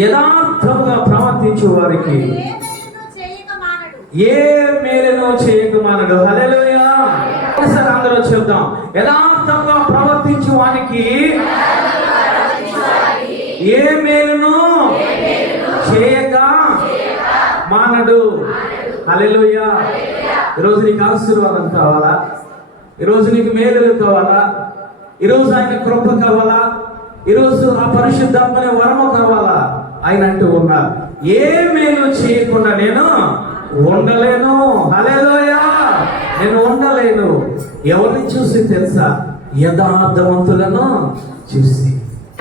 యథార్థముగా ప్రవర్తించు వారికి ఏ మేలును చేయక మానడు. హల్లెలూయా. ఒకసారి అందరూ చెప్దాం, యథార్థంగా ప్రవర్తించు వానికి ఏ మేలును చేయక మానడు. హల్లెలూయా. ఈరోజు నీకు ఆశీర్వాదం కావాలా? ఈరోజు నీకు మేలులు కావాలా? ఈరోజు ఆయన కృప కావాలా? ఈరోజు ఆ పరిశుద్ధాత్మనే వరము కావాలా? ఆయన అంటూ ఉన్నారు, ఏ మేలు చేయకుండా నేను ఉండలేను. హల్లెలూయా. నేను ఉండలేను. ఎవరిని చూసి తెలుసా? యథార్థవంతులను చూసి.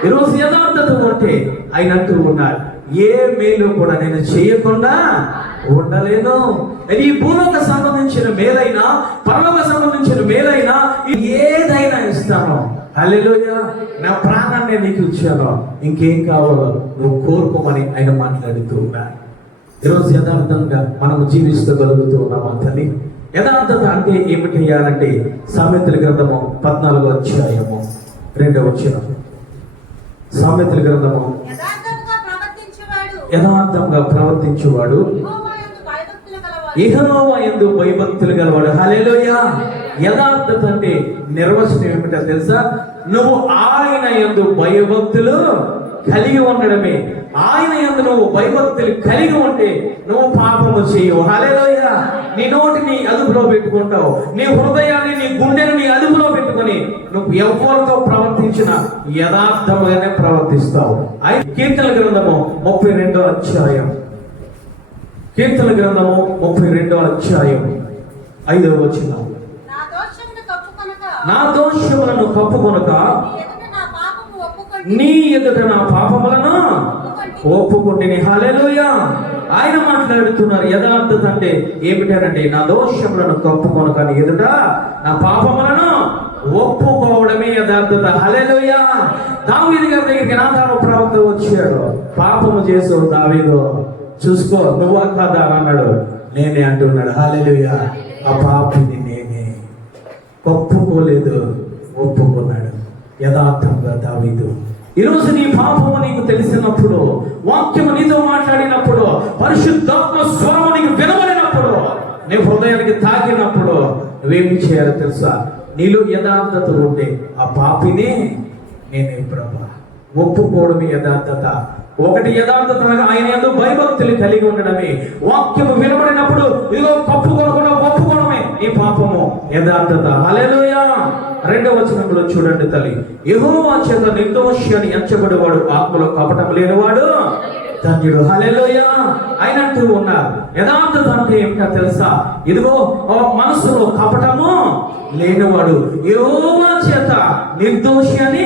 ఈరోజు యథార్థత ఉంటే ఆయన అంటూ ఉన్నారు, ఏ మేలు కూడా నేను చేయకుండా ఉండలేను. ఈ భూలోక సంబంధించిన మేలైనా పరలోక సంబంధించిన మేలైనా ఏదైనా ఇస్తాను. హల్లెలూయా. నా ప్రాణాన్ని నీకు ఇచ్చాను, ఇంకేం కావాలో నువ్వు కోరుకోమని ఆయన మాట్లాడుతూ ఉన్నాడు. ఈరోజు యథార్థంగా మనము జీవిస్తగలుగుతూ ఉన్నామా తల్లి? యథార్థత అంటే ఏమిటి అంటే సామెతల గ్రంథము 14వ అధ్యాయము 2వ వచనం. సామెతల గ్రంథము యథార్థంగా ప్రవర్తించువాడు యెహోవా యందు భయభక్తులు గలవాడు. హల్లెలూయా. యథార్థత అంటే నిర్వచనం ఏమిటో తెలుసా? నువ్వు ఆయన యందు భయభక్తులు కలిగి ఉండడమే. ఆయన యందు నువ్వు భయభక్తులు కలిగి ఉంటే నువ్వు పాపము చేయవు. హల్లెలూయా. నీ నోటిని అదుపులో పెట్టుకుంటావు, నీ హృదయాన్ని నీ గుండెని నీ అదుపులో పెట్టుకుని నువ్వు ఎవరితో ప్రవర్తించినా యథార్థముగానే ప్రవర్తిస్తావు. కీర్తన గ్రంథము 32వ అధ్యాయం. కీర్తన గ్రంథము 32వ అధ్యాయం 5వ వచనం. నా దోషములను కప్పుకొనక నీ ఎదుట నా పాపములను ఒప్పుకుంటుని. హల్లెలూయా. ఆయన మాట్లాడుతున్నారు, యథార్థత అంటే ఏమిటంటే నా దోషములను కప్పుకొనక నీ ఎదుట నా పాపములను ఒప్పుకోవడమే యథార్థత. హల్లెలూయా. దావీదు గారి దగ్గరికి నాతాను ప్రవక్త వచ్చాడు. పాపము చేసావు దావీదు, చూసుకో నువ్వా కాదా అన్నాడు. నేనే అంటున్నాడు. హల్లెలూయా. ఆ పాపిని నేనే. ఒప్పుకోలేదు, ఒప్పుకున్నాడు యథార్థంగా దావీదు. ఈరోజు నీ పాపము నీకు తెలిసినప్పుడు, వాక్యము నీతో మాట్లాడినప్పుడు, పరిశుద్ధాత్మ స్వరము నీకు వినబడినప్పుడు, నీ హృదయానికి తాకినప్పుడు నువ్వేమి చేయాలో తెలుసా? నీలో యథార్థత ఉంటే ఆ పాపిని నేనే ప్రభా. ఒప్పుకోవడమే యథార్థత. ఒకటి యథార్థత ఆయన యందు భయభక్తులు కలిగి ఉండడమే. వాక్యము వినబడినప్పుడు ఇదిగో కప్పుకొనకుండా ఒప్పుకోవడమే ఈ పాపము యథార్థత. హల్లెలూయా. 2వ వచనంలో చూడండి తల్లి, యెహోవా చేత నిర్దోషి అని ఎంచబడేవాడు ఆత్మలో కపటం లేనివాడు ధన్యుడు. హల్లెలూయా. ఆయన అంటూ ఉన్నారు, యథార్థత అంటే ఏమిటో తెలుసా? ఇదిగో మనసులో కపటము లేనివాడు, యెహోవా చేత నిర్దోషి అని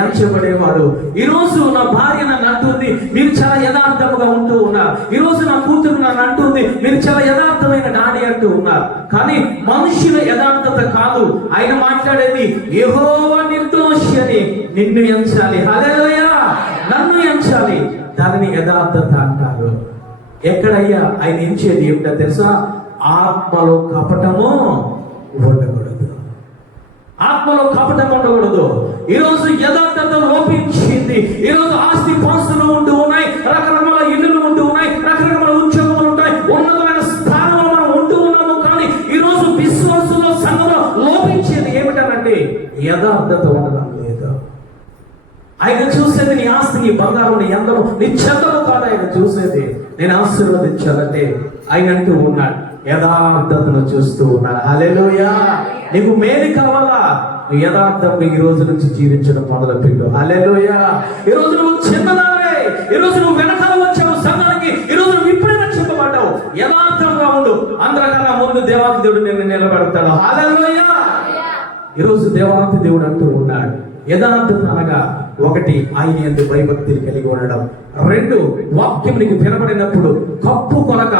ఎంచబడేవాడు. ఈరోజు నా భార్య నన్ను అంటుంది, మీరు చాలా యథార్థముగా ఉంటూ ఉన్నారు. ఈరోజు నా కూతురు నన్ను అంటుంది, మీరు చాలా యథార్థమైన డాడీ అంటూ ఉన్నారు. కానీ మనుషుల యథార్థత కాదు ఆయన మాట్లాడేది. యెహోవా నిర్దోషి అని నిన్ను ఎంచాలి. హల్లెలూయా. నన్ను ఎంచాలి. దానిని యథార్థత అంటారు. ఎక్కడయ్యా ఆయన ఎంచేది ఏమిటో తెలుసా? ఆత్మలో కపటము ఉండకూడదు. ఆత్మలో కపటం ఉండకూడదు. ఈరోజు యథార్థత లోపించింది. ఈరోజు ఆస్తి పాస్తులు ఉంటూ ఉన్నాయి, రకరకాల ఇల్లులు ఉంటూ ఉన్నాయి, రకరకాల ఉద్యోగములు ఉంటాయి, ఉన్నతమైన స్థానంలో మనం ఉంటూ ఉన్నాము. కానీ ఈరోజు విశ్వాసంలో సంఘంలో లోపించేది ఏమిటనంటే యథార్థత ఉండడం లేదు. ఆయన చూసేది నీ ఆస్తి, నీ బంగారం, నీ అందము, నీ చందము కాదు ఆయన చూసేది. నేను ఆశీర్వదించాలంటే ఆయన అంటూ ఉన్నాడు, యథార్థతను చూస్తూ ఉన్నాడు. హల్లెలూయా. నీకు మేలు కావాలా? యథార్థంగా ఈ రోజు నుంచి జీవించడం మొదలు పెట్టు. హల్లెలూయా. ఈ రోజు నువ్వు చిన్నదానివే, ఈ రోజు నువ్వు వెనకాల వచ్చావు సంఘానికి, ఈ రోజు నువ్వు ఇప్పుడే రక్షింపబడ్డావు. యథార్థంగా ఉండు. అందరికన్నా ముందు దేవాతి దేవుడు నిన్ను నిలబెడతాడు. హల్లెలూయా. ఈరోజు దేవాతి దేవుడు అంటూ ఉన్నాడు, యథార్థత అనగా ఒకటి ఆయన యందు భయభక్తులు కలిగి ఉండడం, 2 వాక్యం నీకు వినబడినప్పుడు కప్పు కొనక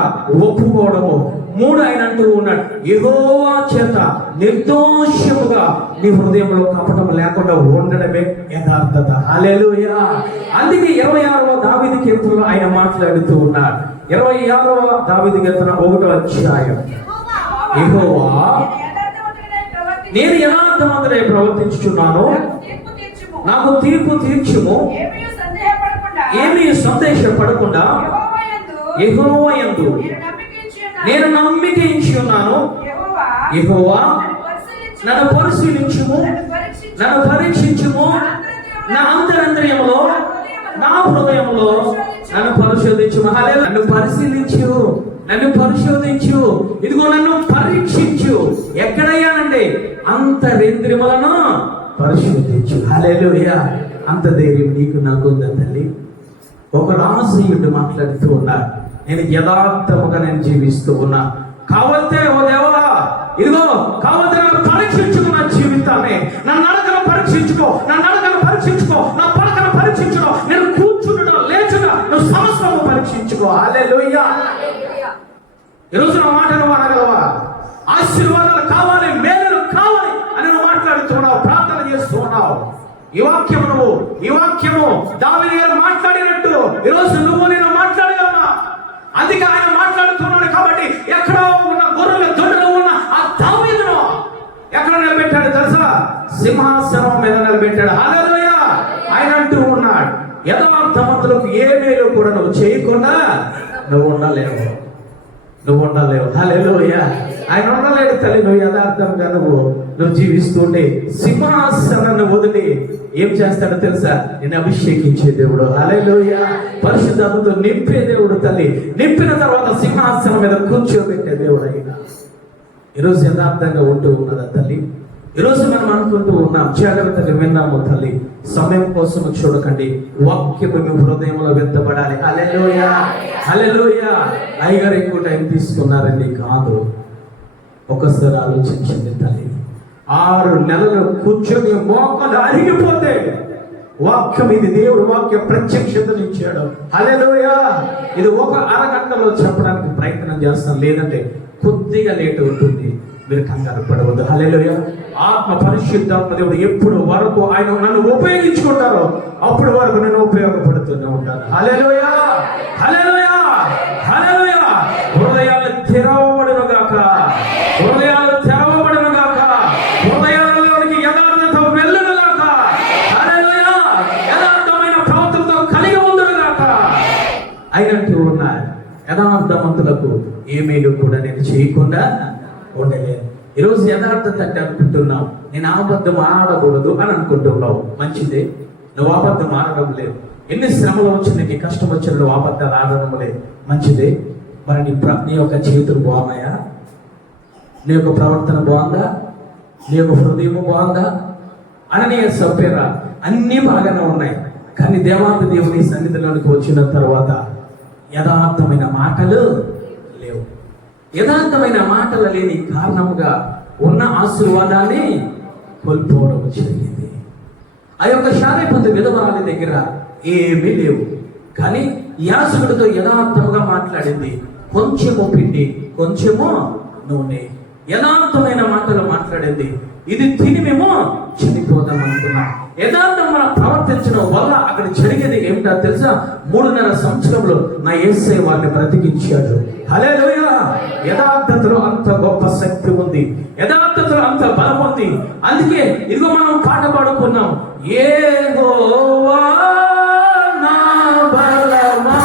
ఒప్పుకోవడము, 3 ఆయన అంటూ ఉన్నాడు యెహోవా చేత నిర్దోషముగా నీ హృదయంలో కపటం లేకుండా ఉండడమే యథార్థత. హల్లెలూయా. అందుకే 26వ దావీదు కీర్తనలో ఆయన మాట్లాడుతూ ఉన్నాడు. 26వ దావీదు కీర్తన 1వ అధ్యాయం. యెహోవా నేను యథార్థవంతుడై ప్రవర్తించుచున్నాను, నాకు తీర్పు తీర్చుము, ఏమీ సందేశపడకుండా యెహోవా యందు నేను నమ్మిక ఉంచి ఉన్నాను. యెహోవా నన్ను పరిశీలించుము, నన్ను పరీక్షించుము, నా అంతరంద్రియములో నా హృదయంలో నన్ను పరిశోధించు. నన్ను పరిశీలించు, నన్ను పరిశోధించు, ఇదిగో నన్ను పరీక్షించు. ఎక్కడయ్యానండి? అంతరింద్రియములను పరిశోధించు. హల్లెలూయా. అంత ధైర్యం నీకు నాకు ఉందా తల్లి? ఒక రామసీయుడు మాట్లాడుతూ ఉన్నారు, నేను యథార్థముగా నేను జీవిస్తూ ఉన్నా. కావతే ఓ దేవా, ఇదిగో కావతే నన్ను పరీక్షించుకో, నా జీవితాన్ని, నా నడకను పరీక్షించుకో, నా నడకను పరీక్షించుకో, నా పడకను పరీక్షించుకో, నేను కూర్చుంటా లేచుట నువ్వు సమస్తము పరీక్షించుకో. హల్లెలూయా. ఈరోజు నా మాట నువ్వు అనగలవా? ఆశీర్వాదాలు కావాలి, మేలు కావాలి అని నువ్వు మాట్లాడుతున్నావు, ప్రార్థన చేస్తూ ఉన్నావు. ఈ వాక్యము దావీదు గారు మాట్లాడినట్టు ఈరోజు నువ్వు నేను మాట్లాడగలనా? అందుకే ఆయన మాట్లాడుతున్నాడు కాబట్టి ఎక్కడో ఉన్న గొర్రెల దొడ్డులో ఉన్న ఆ దావీదును ఎక్కడ నిలబెట్టాడు తెలుసా? సింహాసనం మీద నిలబెట్టాడు. హల్లెలూయా. ఆయన అంటూ ఉన్నాడు, యథార్థవంతులకు ఏ మేలు కూడా నువ్వు చేయకుండా నువ్వు ఉండలేవు. హల్లెలూయా. ఆయన ఉండలేడు తల్లి. నువ్వు యథార్థంగా నువ్వు జీవిస్తుంటే సింహాసనాన్ని వదిలి ఏం చేస్తాడో తెలుసా? నేను అభిషేకించే దేవుడు. హల్లెలూయా. పరిశుద్ధాత్మతో నింపే దేవుడు తల్లి. నింపిన తర్వాత సింహాసనం మీద కూర్చోబెట్టే దేవుడు అయినా ఈరోజు యథార్థంగా ఉంటూ ఉన్నదా తల్లి? ఈరోజు మనం అనుకుంటూ ఉన్నాం, జాగ్రత్తగా విన్నాము తల్లి. సమయం కోసం చూడకండి, వాక్యము మీ హృదయంలో విత్తబడాలి. హల్లెలూయా. హల్లెలూయా. అయ్యగారు ఎక్కువ టైం తీసుకున్నారండి కాదు. ఒకసారి ఆలోచించండి తల్లి, 6 నెలలు కూర్చొని మోకాలు అరిగిపోతే వాక్యం, ఇది దేవుడు వాక్య ప్రత్యక్షతనిచ్చాడు. హల్లెలూయా. ఇది ఒక అరగంటలో చెప్పడానికి ప్రయత్నం చేస్తాను, లేదంటే కొద్దిగా లేట్ అవుతుంది. మీరు కంగారు పడవద్దు. హల్లెలూయా. ఆత్మ పరిశుద్ధాత్మ దేవుడు ఎప్పుడు వరకు ఆయన నన్ను ఉపయోగించుకుంటారో అప్పుడు వరకు నేను ఉపయోగపడుతూనే ఉంటాను. హల్లెలూయా. హల్లెలూయా. హల్లెలూయా. హృదయాలు తెరవబడును గాక, హృదయాలు తెరవబడును గాక, హృదయాలలోనికి యథార్థత వెళ్ళును గాక. హల్లెలూయా. యథార్థమైన ప్రవర్తనతో కలిగి ఉండును గాక. అయినట్టు ఉన్నారు యథార్థవంతులకు ఏమేలు కూడా నేను చేయకుండా ఉండలేదు. ఈరోజు యథార్థత అంటే అనుకుంటున్నావు, నేను అబద్ధం ఆడకూడదు అని అనుకుంటున్నావు. మంచిదే, నువ్వు అబద్ధం ఆడడం లేదు. ఎన్ని శ్రమలు వచ్చిన, నీకు కష్టం వచ్చిన నువ్వు అబద్ధాలు ఆడడం లేదు. మంచిదే. మరి నీ యొక్క చేతులు బాగున్నాయా? నీ యొక్క ప్రవర్తన బాగుందా? నీ యొక్క హృదయం బాగుందా? అననీయ సభ్యరా అన్నీ బాగానే ఉన్నాయి. కానీ దేవాది దేవుని సన్నిధిలోనికి వచ్చిన తర్వాత యథార్థమైన మాటలు లేవు. యథార్థమైన మాటలు లేని కారణముగా ఉన్న ఆశీర్వాదాన్ని కోల్పోవడం జరిగింది. ఆ యొక్క శారీపతి విధవరాలి దగ్గర ఏమీ లేవు, కానీ యాజకుడితో యథార్థముగా మాట్లాడింది. కొంచెము పిండి, కొంచెము నూనె, యథార్థమైన మాటలు మాట్లాడింది. ఇది తిని మేము చనిపోదాం అనుకున్నాం. యథార్థం మనం ప్రవర్తించడం వల్ల అక్కడ జరిగేది ఏమిటో తెలుసా? 3.5 సంవత్సరంలో నా యేసయ్య వారిని బ్రతికించాడు. హల్లెలూయా. యథార్థతలో అంత గొప్ప శక్తి ఉంది, యథార్థతలో అంత బలం ఉంది. అందుకే ఇదిగో మనం పాట పాడుకున్నాం, యెహోవా నా బలమా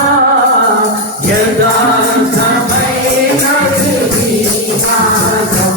యథార్థమైన జీవితం.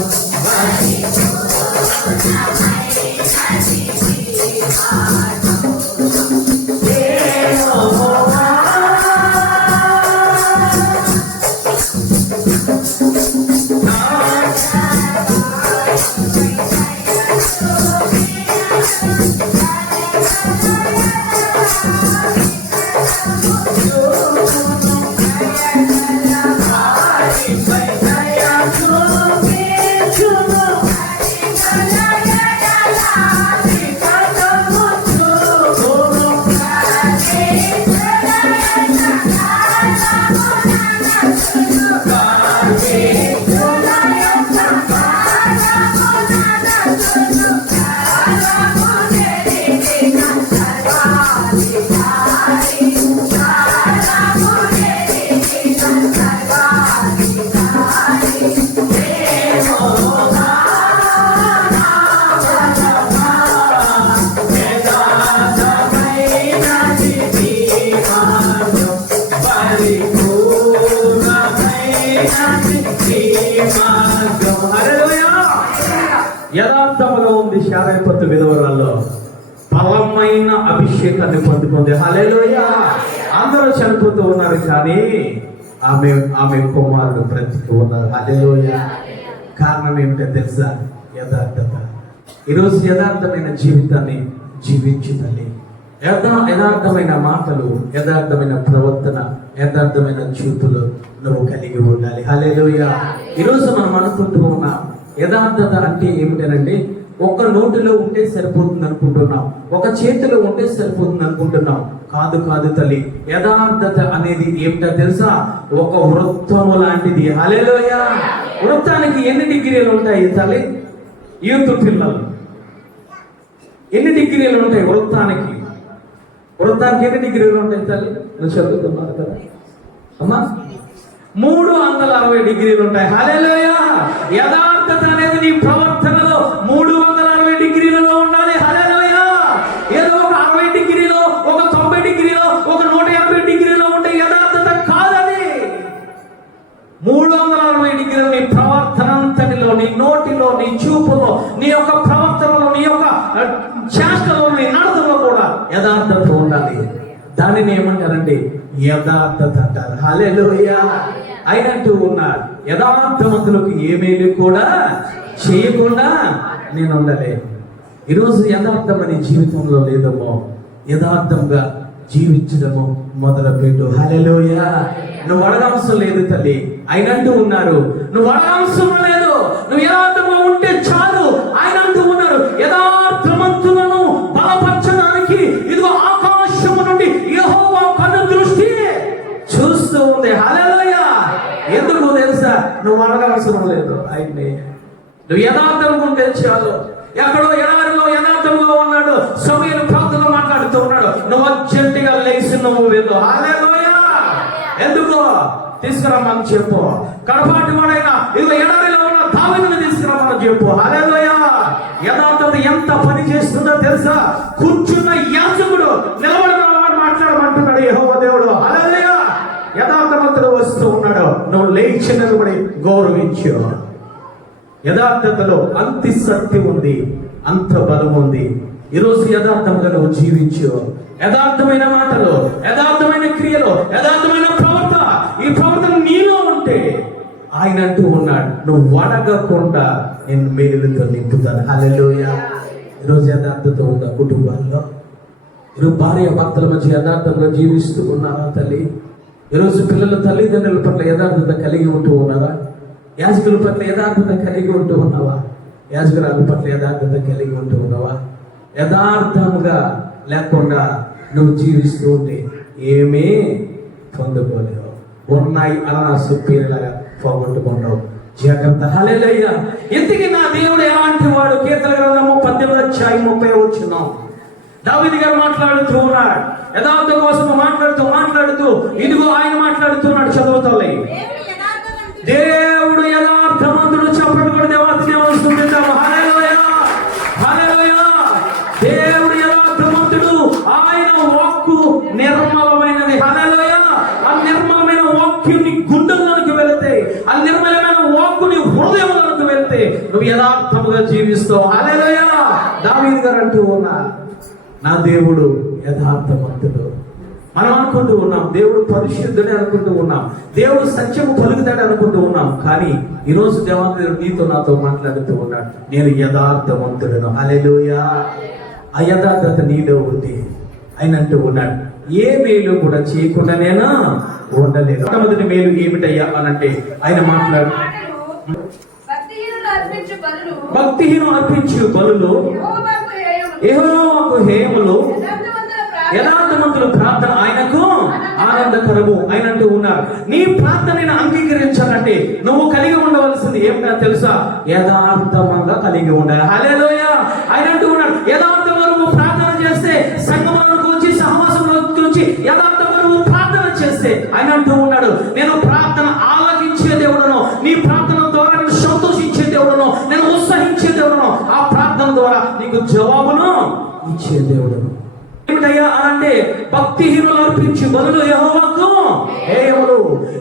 జీవితాన్ని పొందుకుంది. హల్లెలూయా. అందరూ చనిపోతూ ఉన్నారు, కానీ ఆమె కుమారుడు బ్రతికి ఉన్నారు. హల్లెలూయా. కారణం ఏమిటో తెలుసా? యథార్థత. ఈరోజు యథార్థమైన జీవితాన్ని జీవించుదని, యథార్థమైన మాటలు, యథార్థమైన ప్రవర్తన, యథార్థమైన చూపులు నువ్వు కలిగి ఉండాలి. హల్లెలూయా. ఈరోజు మనం అనుకుంటూ ఉన్నాం యథార్థత అంటే ఏమిటనండి? ఒక నోటిలో ఉంటే సరిపోతుంది అనుకుంటున్నాం, ఒక చేతిలో ఉంటే సరిపోతుంది అనుకుంటున్నాం. కాదు కాదు తల్లి, యథార్థత అనేది ఏమిటో తెలుసా? ఒక వృత్తము లాంటిది. హల్లెలూయా. వృత్తానికి ఎన్ని డిగ్రీలు ఉంటాయి తల్లి? యూత్ పిల్లలు, ఎన్ని డిగ్రీలు ఉంటాయి వృత్తానికి? వృత్తానికి ఎన్ని డిగ్రీలు ఉంటాయి తల్లి? నువ్వు చదువుతున్నారు కదా అమ్మా? 360 డిగ్రీలు ఉంటాయి. హల్లెలూయా. యథార్థత అనేది నీ ప్రవర్తనలో 360 డిగ్రీలలో ఉండాలి. హల్లెలూయా. ఏదో ఒక 60 డిగ్రీలో, ఒక 90 డిగ్రీలో, ఒక 180 డిగ్రీలో ఉంటే యథార్థత కాదని. 360 డిగ్రీలు నీ ప్రవర్తన అంతటిలో, నీ నోటిలో, నీ చూపులో, నీ యొక్క ప్రవర్తనలో, నీ యొక్క చేష్టలో, నీ నడతలో కూడా యథార్థత ఉండాలి. దానిని ఏమంటారంటే యథార్థత అంటారు. హల్లెలూయా. అయినట్టు ఉన్నారు యథార్థవంతులకు ఏ మేలు కూడా చేయకుండా నేను ఉండలే. ఈరోజు యథార్థమని జీవితంలో లేదమో, యథార్థంగా జీవించడము మొదలుపెట్టు. హల్లెలూయా. నువ్వు అడగాల్సిన లేదు తల్లి, అయినట్టు ఉన్నారు. నువ్వు అడగాల్సిన లేదు, నువ్వు యథార్థంగా ఉంటే చాలు. ఆయన అంటూ ఉన్నారు యథార్థవంతులను బలపరచడానికి ఇదిగో ఆకాశము నుండి యెహోవా కన్ను దృష్టి చూస్తూ ఉంది. హల్లెలూయా. ఎందుకు తెలుసా? నువ్వు అడగాల్సిన లేదు ఆయన్ని. నువ్వు యథార్థంగా ఉంటే చాలు. ఎక్కడో ఎడారిలో యథార్థంగా ఉన్నాడు, సమయలు ప్రార్థనలో మాట్లాడుతూ ఉన్నాడు, నువ్వు అర్జెంటుగా లేచి నువ్వు వెళ్ళు. హల్లెలూయా. ఎందుకో తీసుకురమ్మని చెప్పు. కడపాటి వాడైనా ఇదిగో ఎడారిలో ఉన్న దావీదుని తీసుకురమ్మని చెప్పు. హల్లెలూయా. యథార్థత ఎంత పని చేస్తుందో తెలుసా? కూర్చున్న యాజకుడు నిలబడిన వాడు మాట్లాడమంటున్నాడు యెహోవా దేవుడు. హల్లెలూయా. యథార్థవంతుడు వస్తూ ఉన్నాడు, నువ్వు లేచి నిలబడి గౌరవించు. యథార్థతలో అంత శక్తి ఉంది, అంత బలం ఉంది. ఈరోజు యథార్థంగా నువ్వు జీవించు. యథార్థమైన మాటలు, యథార్థమైన క్రియలు, యథార్థమైన ప్రవర్తన, ఈ ప్రవర్తన నీలో ఉంటే ఆయన అంటూ ఉన్నాడు నువ్వు అడగకుండా నేను మేలుతో నింపుతాను. హల్లెలూయా. ఈరోజు యథార్థత ఉందా కుటుంబాల్లో? ఈరోజు భార్య భర్తల మధ్య యథార్థంగా జీవిస్తూ ఉన్నారా తల్లి? ఈరోజు పిల్లల తల్లిదండ్రుల పట్ల యథార్థత కలిగి ఉంటూ ఉన్నారా? యాజకుల పట్ల యథార్థత కలిగి ఉంటూ ఉన్నావా? యాజకురాల పట్ల యథార్థత కలిగి ఉంటూ ఉన్నావా? యథార్థంగా లేకుండా నువ్వు జీవిస్తూ ఉంటే ఏమీ పొందుకోలేవు. ఉన్నాయి అనాసు పేరులాగా పోగొట్టుకుంటావు. జాగ్రత్త. హల్లెలూయా. ఇంతకీ నా దేవుడు ఎలాంటి వాడు? కీర్తన గ్రంథము 18:30 దావీదు గారు మాట్లాడుతూ ఉన్నాడు, యథార్థం కోసం మాట్లాడుతూ ఇదిగో ఆయన మాట్లాడుతున్నాడు. చదువుతాలే. దేవుడు యథార్థవంతుడు. చెప్పండి కూడా దేవాన్ని వస్తుంది. హల్లెలూయా. హల్లెలూయా. దేవుడు యథార్థవంతుడు. ఆయన వాక్కు నిర్మలమైనది. హల్లెలూయా. ఆ నిర్మలమైన వాక్యం నీ గుండెల్లోకి వెళితే, ఆ నిర్మలమైన వాక్కు నీ హృదయంలోకి వెళితే నువ్వు యథార్థముగా జీవిస్తావు. హల్లెలూయా. దావీదు గారు అంటూ ఉన్నారు నా దేవుడు యథార్థవంతుడు. మనం అనుకుంటూ ఉన్నాం దేవుడు పరిశుద్ధుడే అనుకుంటూ ఉన్నాం, దేవుడు సత్యము పలుకుతాడు అనుకుంటూ ఉన్నాం. కానీ ఈరోజు దేవాదేవుడు నీతో నాతో మాట్లాడుతూ ఉన్నాడు, నేను యథార్థవంతుడను. హల్లెలూయా. ఆ యథార్థత నీలో ఉంది. ఆయన అంటూ ఉన్నాడు ఏ మేలు కూడా చేయకుండా నేను ఉండలేదు. మొట్టమొదటి మేలు ఏమిటయ్యా అనంటే ఆయన మాట్లాడు భక్తిహీనం అర్పించు బలులు యెహోవాకు హేయములు, యథార్థవంతుల ప్రార్థన ఆయనకు ఆనందకరము. ఆయన అంటూ ఉన్నారు నీ ప్రార్థనను అంగీకరించాలంటే నువ్వు కలిగి ఉండవలసింది ఏమిటో తెలుసా? యథార్థంగా కలిగి ఉండాలి. హల్లెలూయా. ఆయన అంటూ ఉన్నాడు యథార్థంగా నువ్వు ప్రార్థన చేస్తే, సంగమంలోకి వచ్చి సహవాసంలోకి వచ్చి యథార్థంగా నువ్వు ప్రార్థన చేస్తే ఆయన అంటూ ఉన్నాడు నేను ప్రార్థన ఆలకించే దేవుడను, నీ ప్రార్థన ద్వారా నేను సంతోషించే దేవుడను, నేను ఉత్సహించే దేవుడను, ఆ ప్రార్థన ద్వారా నీకు జవాబును ఇచ్చే దేవుడను. ఏమిటయ్యా అంటే భక్తిహీనులు అర్పించు బలులు యెహోవాకు హేయములు.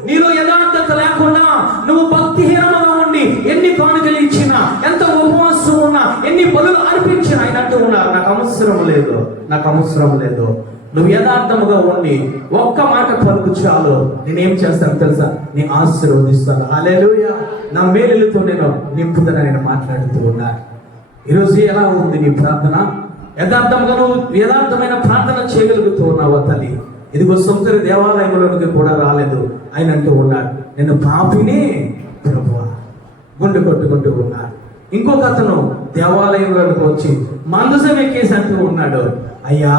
నీలో యథార్థత లేకుండా నువ్వు భక్తిహీనంగా ఉండి ఎన్ని కానుకలు ఇచ్చినా, ఎంత ఉపవాసం ఉన్నా, ఎన్ని బలులు అర్పించినా ఆయన అంటూ ఉన్నారు నాకు అవసరం లేదు, నాకు అవసరం లేదు. నువ్వు యథార్థముగా ఉండి ఒక్క మాట పలుకు చాలు, నేనేం చేస్తాను తెలుసా? నీ ఆశీర్వదిస్తాను. హల్లెలూయా. నా మేలులతో నేను నింపుతానని నేను మాట్లాడుతూ ఉన్నాను. ఈరోజు ఎలా ఉంది నీ ప్రార్థన? యథార్థంగా నువ్వు యథార్థమైన ప్రార్థన చేయగలుగుతూ ఉన్నావా తల్లి? ఇదిగో సొంతరి దేవాలయంలోనికి కూడా రాలేదు. ఆయన అంటూ ఉన్నాడు, నేను పాపిని ప్రభువా, గుండె కొట్టుకుంటూ ఉన్నాడు. ఇంకొక అతను దేవాలయంలోకి వచ్చి మందసం ఎక్కేసి అంటూ ఉన్నాడు, అయ్యా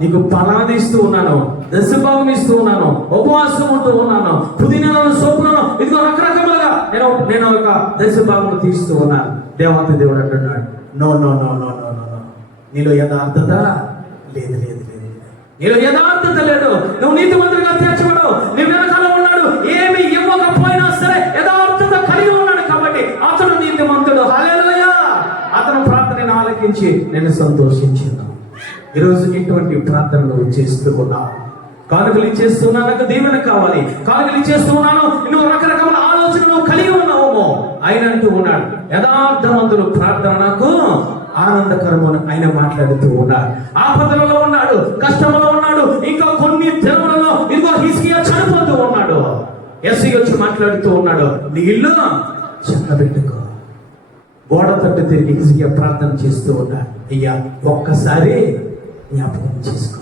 నీకు పలాది ఇస్తూ ఉన్నాను, దశభాగం ఇస్తూ ఉన్నాను, ఉపవాసం ఉంటూ ఉన్నాను, పుదీనాలను సోపులను ఇదిగో రకరకాలుగా నేను ఒక దశభాగం తీస్తూ ఉన్నాను. దేవాతి దేవుడు అంటున్నాడు, no no no no no no no, నీలో యథార్థత లేదు లేదు లేదు, నీలో యథార్థత లేదు. నువ్వు నీతిమంతుడిగా తీర్చబడవు. నీ వెనకాల ఉన్నాడు, ఏమి ఇవ్వకపోయినా సరే యథార్థత కలిగి ఉన్నాడు కాబట్టి అతను నీతిమంతుడు. హల్లెలూయా. అతను ప్రార్థనను ఆలకించి నేను సంతోషించాను. ఈరోజు ఇటువంటి ప్రార్థనలు చేస్తూ ఉన్నావు. కానుకలు ఇచ్చేస్తున్నా, నాకు దీవెన కావాలి, కానుకలు ఇచ్చేస్తూ ఉన్నాను, నువ్వు రకరకాల ఆలోచనలు కలిగి ఉన్నావు. ఆయన అంటూ ఉన్నాడు, యథార్థవంతులు ప్రార్థన నాకు ఆనందకరమని ఆయన మాట్లాడుతూ ఉన్నాడు. ఆపదలలో ఉన్నాడు, కష్టంలో ఉన్నాడు, ఇంకా కొన్ని దినములలో ఇదిగో హిజ్కియా చనిపోతూ ఉన్నాడు. ఎస్సీ వచ్చి మాట్లాడుతూ ఉన్నాడు, నీ ఇల్లు చక్కబెట్టుకో. గోడ తట్టు తిరిగి హిజ్కియా ప్రార్థన చేస్తూ ఉన్నాడు, అయ్యా ఒక్కసారి జ్ఞాపకం చేసుకో,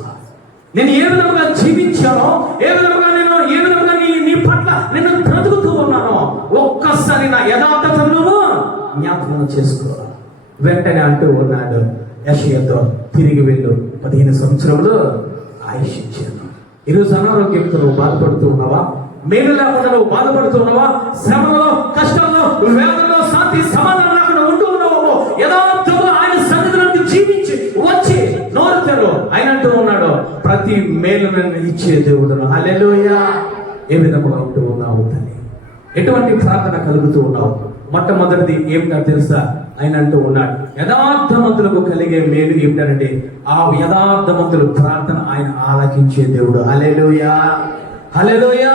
నేను ఏ విధంగా జీవించానో, ఏ విధంగా నీ పట్ల నేను బ్రతుకుతూ ఉన్నానో ఒక్కసారి నా యథార్థతను జ్ఞాపకం చేసుకో. వెంటనే అంటూ ఉన్నాడు యెషయాతో, తిరిగి వెళ్ళు, 15 సంవత్సరములు ఆయుష్ ఇచ్చాను. ఈరోజు అనారోగ్యంతో నువ్వు బాధపడుతూ ఉన్నావా? మేలు లేకుండా నువ్వు బాధపడుతూ ఉన్నావా? శ్రమలో, కష్టంలో, వేదనలో శాంతి సమాధానం లేకుండా ఉంటూ ఉన్నావు. యథార్థంగా ఆయన సన్నిధిలోకి జీవించి వచ్చి నోరు తెరు. ఆయన అంటూ ఉన్నాడు, ప్రతి మేలును ఇచ్చే దేవుడును. హల్లెలూయా. ఏ విధముగా ఉంటూ ఉన్నావు తల్లి? ఎటువంటి ప్రార్థన కలుగుతూ ఉన్నావు? మొట్టమొదటిది ఏమిటో తెలుసా? ఆయన అంటూ ఉన్నాడు, యథార్థవంతులకు కలిగే మేలు ఏమిటంటే ఆ యథార్థవంతులు ప్రార్థన ఆయన ఆలకించే దేవుడు. హల్లెలూయా, హల్లెలూయా,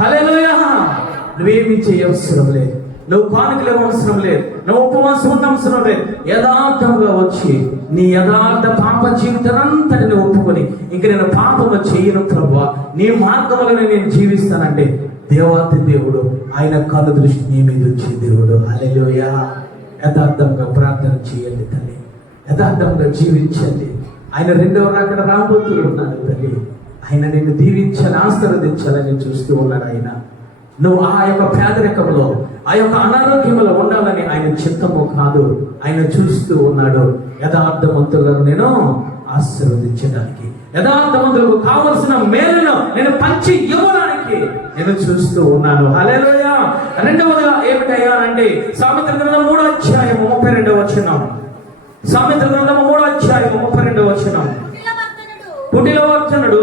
హల్లెలూయా. నువ్వేమి చేయవసరం లేదు, నువ్వు కానుకలు అవసరం లేదు, నువ్వు ఉపవాసం ఉన్న అవసరం లేదు. యథార్థంగా వచ్చి నీ యథార్థ పాప జీవితానంతటిని ఒప్పుకొని, ఇంక నేను పాపము చేయను ప్రభువా, నీ మార్గములను నేను జీవిస్తానంటే దేవాతి దేవుడు ఆయన కన్ను దృష్టి నీ మీద ఉంచే దేవుడు. హల్లెలూయా. యథార్థంగా ప్రార్థన చేయండి తల్లి, యథార్థంగా జీవించండి. ఆయన రెండవ రాకడ రాబోతూ ఉన్నాడు తల్లి. ఆయన నిన్ను దీవించాలి, ఆశీర్వదించాలని చూస్తూ ఉన్నాడు ఆయన. నువ్వు ఆ యొక్క పేదరికంలో, ఆ యొక్క అనారోగ్యంలో ఉండాలని ఆయన చిత్తము కాదు, ఆయన చూస్తూ ఉన్నాడు. యథార్థవంతులను నేను ఆశీర్వదించడానికి, యథార్థవంతులకు కావలసిన మేలును నేను పంచి ఇవ్వడానికి నేను చూస్తూ ఉన్నాను. హల్లెలూయా. రెండవదిగా ఏమిటయ్యా అంటే సామెతల గ్రంథం 3వ అధ్యాయం 32వ వచనం. సామెతల గ్రంథం 3వ అధ్యాయం 32వ వచనం. కుటిలవర్తనుడు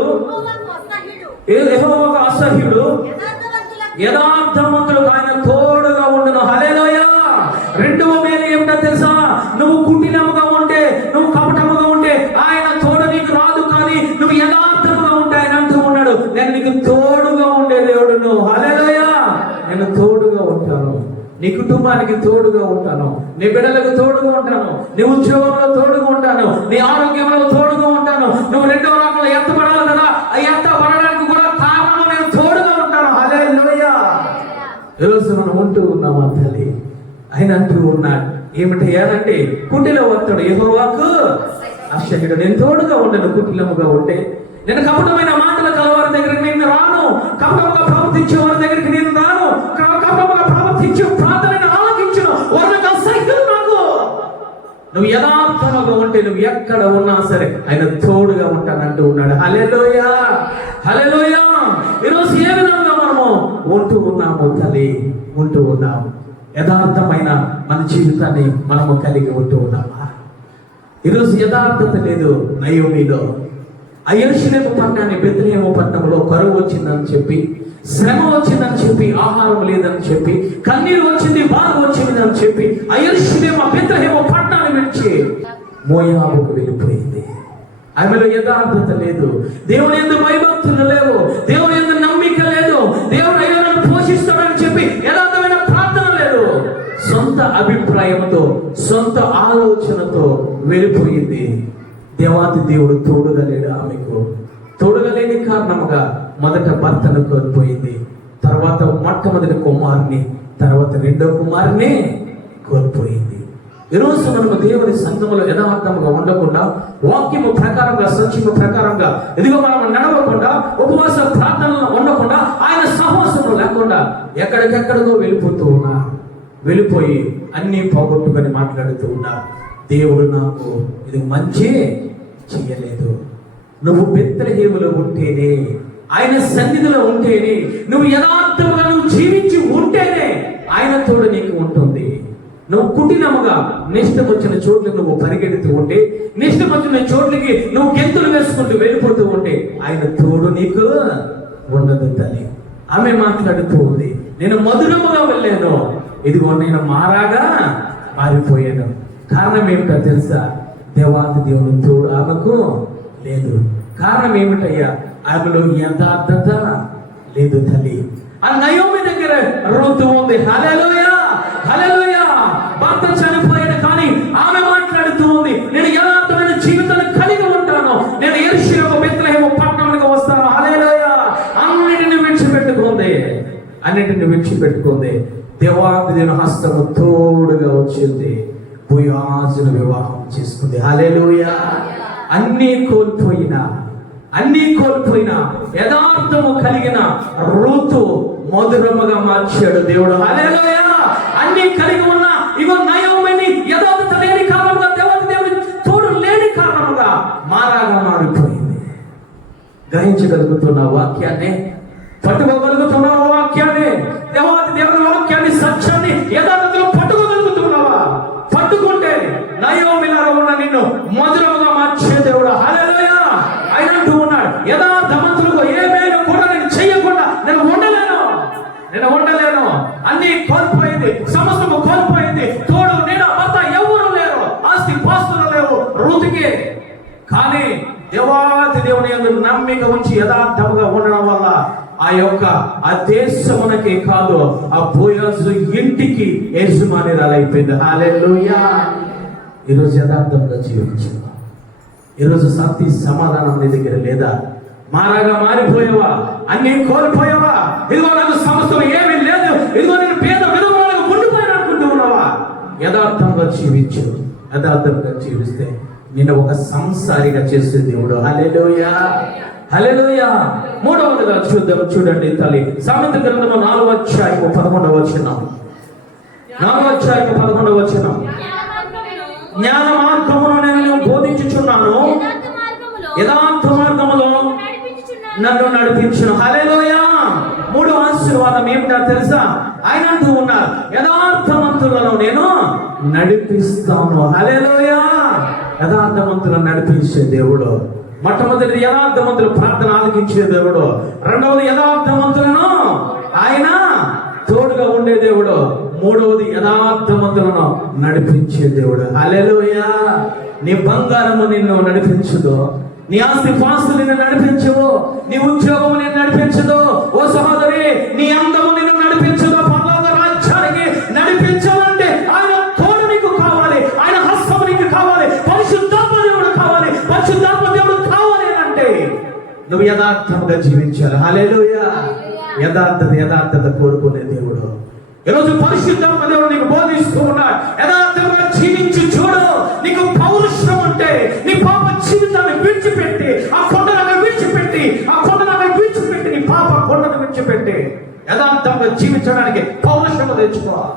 యెహోవాకు అసహ్యుడు, యథార్థవంతులకు ఆయన తోడుగా ఉండును. హల్లెలూయా. రెండవ మేలు ఏమిటో తెలుసా? నువ్వు కుటిలముగా ఉంటే, నువ్వు కపటముగా ఉంటే ఆయన తోడు నీకు రాదు. కానీ నువ్వు యథార్థముగా ఉంటే ఆయన అంటూ ఉన్నాడు, నేను నీకు తోడుగా ఉండే దేవుడును. హల్లెలూయా. నేను తోడుగా ఉంటాను, నీ కుటుంబానికి తోడుగా ఉంటాను, నీ బిడ్డలకు తోడుగా ఉంటాను, నీ ఉద్యోగంలో తోడుగా ఉంటాను, నీ ఆరోగ్యంలో తోడుగా ఉంటాను. నువ్వు రెండవ రాకడలో ఎత్తబడాలి కదా, ఆ ఎత్తబడడానికి కూడా కారణం నేను తోడుగా ఉంటాను. హల్లెలూయా. ఈరోజు మనం ఉంటూ ఉన్నామా తల్లి? ఆయన అంటూ ఉన్నాడు ఏమిటంటే కుటిలవర్తనుడు యెహోవాకు అసహ్యుడు. నేను తోడుగా ఉండను కుటిలముగా ఉంటే. నేను కపటమైన మాటలు కలవారి దగ్గరికి నేను రాను, కపటముగా ప్రవర్తించే వారి దగ్గరికి నేను రాను, కపటముగా ప్రవర్తించే ప్రార్థనను ఆలకించును. వారికి అసహ్యుడు నాకు. నువ్వు యథార్థముగా ఉంటే నువ్వు ఎక్కడ ఉన్నా సరే ఆయన తోడుగా ఉంటానంటూ ఉన్నాడు. హల్లెలూయా, హల్లెలూయా. ఈరోజు ఏ విధంగా మనము ఉంటూ ఉన్నాము తల్లి? ఉంటూ ఉన్నాము. యథార్థమైన మన జీవితాన్ని మనము కలిగి ఉంటూ ఉన్నామా? ఈరోజు యథార్థత లేదు నయోమిలో. ఆ యెరూషలేము పట్టణాన్ని బెత్లెహేము పట్టణంలో కరువు వచ్చిందని చెప్పి, శ్రమ వచ్చిందని చెప్పి, ఆహారం లేదని చెప్పి, కన్నీరు వచ్చింది, బాధ వచ్చింది అని చెప్పి ఆ యెరూషలేము బెత్లెహేము పట్టణాన్ని విడిచి మోయాబుకు వెళ్ళిపోయింది. ఆమెలో యథార్థత లేదు, దేవుని యందు భయభక్తులు లేవు, దేవుని యందు నమ్మిక లేదు, దేవుడు అయ్యను పోషిస్తాడని చెప్పి యథార్థమైన ప్రార్థన లేదు. సొంత అభిప్రాయంతో, సొంత ఆలోచనతో వెళ్ళిపోయింది. దేవాతి దేవుడు తోడుగా లేడు ఆమెకు. తోడుగా లేని కారణముగా మొదట భర్తను కోల్పోయింది, తర్వాత మొట్టమొదటి కుమారుని, తర్వాత రెండో కుమారుని కోల్పోయింది. ఈరోజు మనము దేవుని సంఘములో యథార్థముగా ఉండకుండా, వాక్యము ప్రకారంగా, సత్యము ప్రకారంగా ఇదిగో మనం నడవకుండా, ఉపవాస ప్రార్థనలు ఉండకుండా, ఆయన సహవాసము లేకుండా ఎక్కడికెక్కడికో వెళ్ళిపోతూ ఉన్నారు. వెళ్ళిపోయి అన్నీ పోగొట్టుకొని మాట్లాడుతూ ఉన్నారు. దేవుడు నాకు ఇది మంచి చెయ్యలేదు. నువ్వు బెత్లెహేములో ఉంటేనే, ఆయన సన్నిధిలో ఉంటేనే, నువ్వు యథార్థముగా నువ్వు జీవించి ఉంటేనే ఆయన తోడు నీకు ఉంటుంది. నువ్వు కుటినముగా నిష్టం వచ్చిన చోట్లకి నువ్వు పరిగెడుతూ ఉంటే, నిష్టం వచ్చిన చోట్లకి నువ్వు గెంతులు వేసుకుంటూ వెళ్ళిపోతూ ఉంటే ఆయన తోడు నీకు ఉండదు తల్లి. ఆమె మాట్లాడుతూ ఉంది, నేను మధురముగా వెళ్ళాను, ఇదిగో నేను మారాగా మారిపోయాను. కారణం ఏమిటో తెలుసా? దేవాతి దేవుని తోడు ఆమెకు లేదు. కారణం ఏమిటయ్యా? ఆమెలో యథార్థత లేదు తల్లి. ఆ నయోమి దగ్గర రూతు ఉంది. హల్లెలూయా, హల్లెలూయా. భర్త చనిపోయాడు కానీ ఆమె మాట్లాడుతూ ఉంది, నేను యథార్థమైన జీవితాన్ని కలిగి ఉంటాను, నేను యెరూషలేము బెత్లెహేము పట్టణానికి వస్తాను. హల్లెలూయా. అన్నిటిని విడిచిపెట్టుకుంది. దేవాతి దేవుని హస్తము తోడుగా వచ్చింది. బోయాజును వివాహం చేసుకుంది. హల్లెలూయా. అన్నీ కోల్పోయినా యథార్థము కలిగిన రూతు మధురముగా మార్చాడు దేవుడు. హల్లెలూయా. అన్నీ కలిగి ఉన్న ఇగో నయోమిని యథార్థత లేని కారణంగా, దేవాతి దేవుని తోడు లేని కారణంగా మారాగా మారిపోయింది. గ్రహించగలుగుతున్న వాక్యాన్ని, పట్టుకోగలుగుతున్న వాక్యాన్ని, దేవాతి దేవుని వాక్యాన్ని, సత్యాన్ని యథార్థతలో పట్టుకోగలుగుతున్నావా? పట్టుకుంటే నయోమిలాగా ఉన్న నిన్ను మధురముగా మార్చే దేవుడు. హల్లెలూయా. ఆయన అంటూ ఉన్నాడు, యథార్థవంతులకు ఏమైనా కూడా నేను చెయ్యకుండా నేను ఉండలేను. అన్ని కోల్పోయింది, సమస్తము కోల్పోయింది. తోడు నేను భర్త ఎవరు లేరు, ఆస్తి పాస్తులు లేవు రూతుకి. కానీ దేవాతి దేవుని యందు నమ్మిక ఉంచి యథార్థముగా ఉండడం వల్ల ఆ దేశమునకే కాదు, ఆ బోయాజు ఇంటికి యజమానిరాలైపోయింది. హల్లెలూయా. ఈరోజు యథార్థంగా జీవించు. ఈరోజు శాంతి సమాధానం నీ దగ్గర లేదా? మారాగా మారిపోయావా? అన్నీ కోల్పోయావా? ఇదిగో నాకు సమస్తం ఏమీ లేదు, ఇదిగో నేను పేద విధములకు ఉండిపోయాను అనుకుంటూ ఉన్నావా? యథార్థంగా జీవించు. యథార్థంగా జీవిస్తే నిన్ను ఒక సంసారిగా చేసే దేవుడు. హల్లెలూయా, హల్లెలూయా. మూడవదిగా చూడండి తల్లి, సామెత గ్రంథము 4వ అధ్యాయము 11వ వచనం. 4వ అధ్యాయము 11వ వచనం. జ్ఞాన మార్గమును నేను బోధించుచున్నాను, యథార్థ మార్గములో నన్ను నడిపించును. హల్లెలూయా. మూడో ఆశీర్వాదం ఏమిటో తెలుసా? ఆయన అంటూ ఉన్నారు, యథార్థవంతులను నేను నడిపిస్తాను. హల్లెలూయా. యథార్థవంతులను నడిపించే దేవుడు. మొట్టమొదటి యథార్థవంతులు ప్రార్థన ఆలకించే దేవుడు. రెండవది యథార్థవంతులను ఆయన తోడుగా ఉండే దేవుడు. మూడవది యథార్థవంతులను నడిపించే దేవుడు. హల్లెలూయా. నీ బంగారము నిన్ను నడిపించదు, నీ ఆస్తి పాస్తులు నిన్ను నడిపించవు, నీ ఉద్యోగము నిన్ను నడిపించదు. ఓ సహోదరి, నీ అందము నిన్ను నడిపించదు. పరలోక రాజ్యానికి నడిపించాలంటే ఆయన తోడు నీకు కావాలి, ఆయన హస్తము నీకు కావాలి, పరిశుద్ధాత్మ దేవుడు కావాలి. పరిశుద్ధాత్మ దేవుడు కావాలి అంటే నువ్వు యథార్థంగా జీవించాలి. హల్లెలూయా. యథార్థత కోరుకునే దేవుడు. ఈరోజు పరిశుద్ధాత్మ దేవుడు నీకు బోధిస్తూ ఉన్నాడు, యథార్థంగా జీవించి చూడు. నీకు పౌరుషం ఉంటే నీ పాప జీవితాన్ని విడిచిపెట్టి, ఆ కొండను విడిచిపెట్టి నీ పాప కొండను విడిచిపెట్టి యథార్థంగా జీవించడానికి పౌరుషము తెచ్చుకోవాలి.